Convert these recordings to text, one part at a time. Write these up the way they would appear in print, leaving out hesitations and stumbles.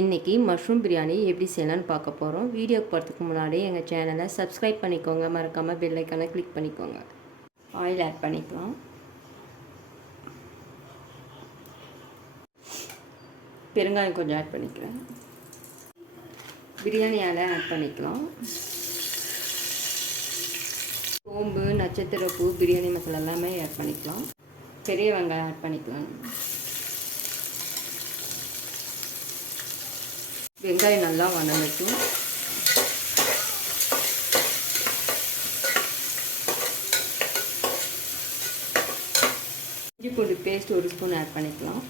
இன்றைக்கி மஷ்ரூம் பிரியாணி எப்படி செய்யலான்னு பார்க்க போகிறோம். வீடியோக்கு போகிறதுக்கு முன்னாடி எங்கள் சேனலை சப்ஸ்கிரைப் பண்ணிக்கோங்க, மறக்காமல் பெல் ஐக்கானை கிளிக் பண்ணிக்கோங்க. ஆயில் ஆட் பண்ணிக்கலாம். பெருங்காயம் கொஞ்சம் ஆட் பண்ணிக்கிறேன். பிரியாணி இலை ஆட் பண்ணிக்கலாம். சோம்பு, நட்சத்திரப்பூ, பிரியாணி மசாலா எல்லாமே ஆட் பண்ணிக்கலாம். பெரிய வெங்காயம் ஆட் பண்ணிக்கலாம். வெங்காயம் நல்லா வதங்கட்டும். இஞ்சி பூண்டு பேஸ்ட் 1 ஸ்பூன் ஆட் பண்ணிக்கலாம்.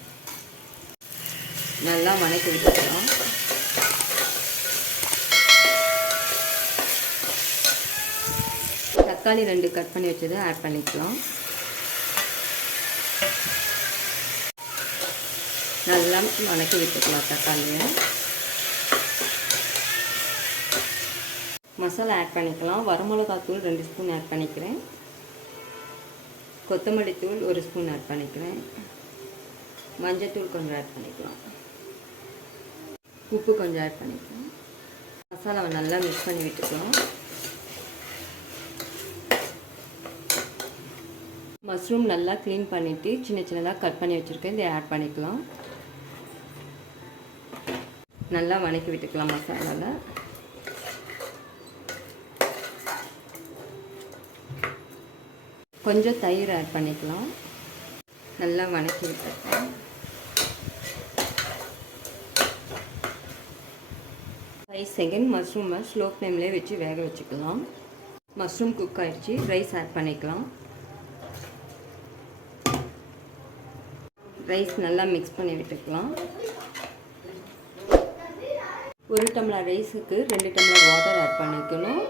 நல்லா வதக்கி விட்டுக்கலாம். தக்காளி 2 கட் பண்ணி வச்சதை ஆட் பண்ணிக்கலாம். நல்லா வதக்கி விட்டுக்கலாம் தக்காளியை. மசாலா ஆட் பண்ணிக்கலாம். வரமிளகாத்தூள் 2 ஸ்பூன் ஆட் பண்ணிக்கிறேன். கொத்தமல்லி தூள் 1 ஸ்பூன் ஆட் பண்ணிக்கிறேன். மஞ்சத்தூள் கொஞ்சம் ஆட் பண்ணிக்கலாம். உப்பு கொஞ்சம் ஆட் பண்ணிக்கலாம். மசாலாவை நல்லா மிக்ஸ் பண்ணி விட்டுக்கலாம். மஷ்ரூம் நல்லா க்ளீன் பண்ணிவிட்டு சின்ன சின்னதாக கட் பண்ணி வச்சுருக்கேன். இதை ஆட் பண்ணிக்கலாம். நல்லா வதக்கி விட்டுக்கலாம் மசாலாவில். கொஞ்சம் தயிர் ஆட் பண்ணிக்கலாம். நல்லா வதக்கி விட்டுக்கலாம். 5 செகண்ட் மஷ்ரூமை ஸ்லோ ஃப்ளேம்லேயே வச்சு வேக வச்சுக்கலாம். மஷ்ரூம் குக் ஆகிடுச்சு. ரைஸ் ஆட் பண்ணிக்கலாம். ரைஸ் நல்லா மிக்ஸ் பண்ணி விட்டுக்கலாம். 1 டம்ளர் ரைஸுக்கு 2 டம்ளர் வாட்டர் ஆட் பண்ணிக்கணும்.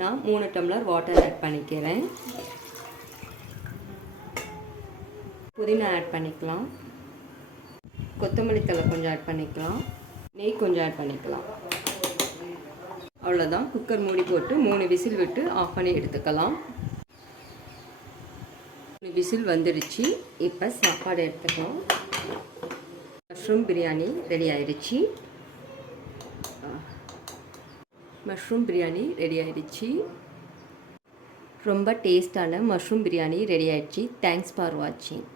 நான் 3 டம்ளர் வாட்டர் ஆட் பண்ணிக்கிறேன். புதினா ஆட் பண்ணிக்கலாம். கொத்தமல்லி தழை கொஞ்சம் ஆட் பண்ணிக்கலாம். நெய் கொஞ்சம் ஆட் பண்ணிக்கலாம். அவ்வளோதான். குக்கர் மூடி போட்டு 3 விசில் விட்டு ஆஃப் பண்ணி எடுத்துக்கலாம். 3 விசில் வந்துடுச்சு. இப்போ சாப்பாடு எடுத்துக்கலாம். மஷ்ரூம் பிரியாணி ரெடி ஆயிடுச்சு. மஷ்ரூம் பிரியாணி ரெடி ஆயிடுச்சு. ரொம்ப டேஸ்டான மஷ்ரூம் பிரியாணி ரெடி ஆயிடுச்சு. தேங்க்ஸ் ஃபார் வாட்சிங்.